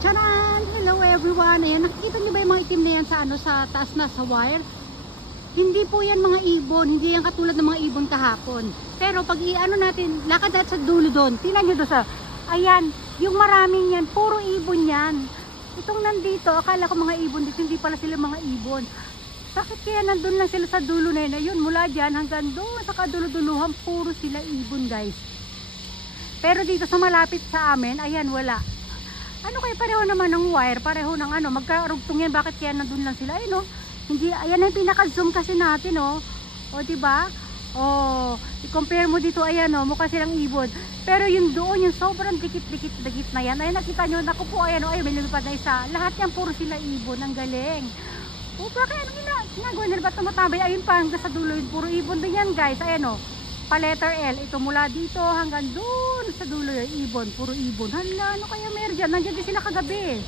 Charan! Hello everyone! Ayan, nakikita niyo ba yung mga itim na yan sa, sa taas na sa wire? Hindi po yan mga ibon, hindi yan katulad ng mga ibon kahapon. Pero pag i-ano natin, lakad natin sa dulo doon, tingnan nyo doon sa, ayan, yung maraming yan, puro ibon yan. Itong nandito, akala ko mga ibon dito, hindi pala sila mga ibon. Bakit kaya nandun lang sila sa dulo na yun? Ayun, mula dyan hanggang doon sa kadulo-duluhan, puro sila ibon guys. Pero dito sa malapit sa amin, ayan, wala. Ano kaya pareho naman ng wire, pareho ng ano, magkarugtong yan, bakit kaya nandun lang sila? Ayun, hindi, ayan yung pinaka-zoom kasi natin, o diba? I-compare mo dito, ayan, mukha silang ibon. Pero yung doon, yung sobrang dikit-dikit na yan, ayan, nakita nyo, naku po, ayan, ayun, may lumipad na isa. Lahat yan, puro sila ibon, ang galing. Bakit, ano ginagawa nila, ba't tumatabay? Ayun pa, hanggang sa dulo, puro ibon din yan, guys, ayan, pa letter L, ito mula dito hanggang doon sa dulo yung ibon, puro ibon. Hala, ano kaya meron dyan? Nandiyan din sila kagabi.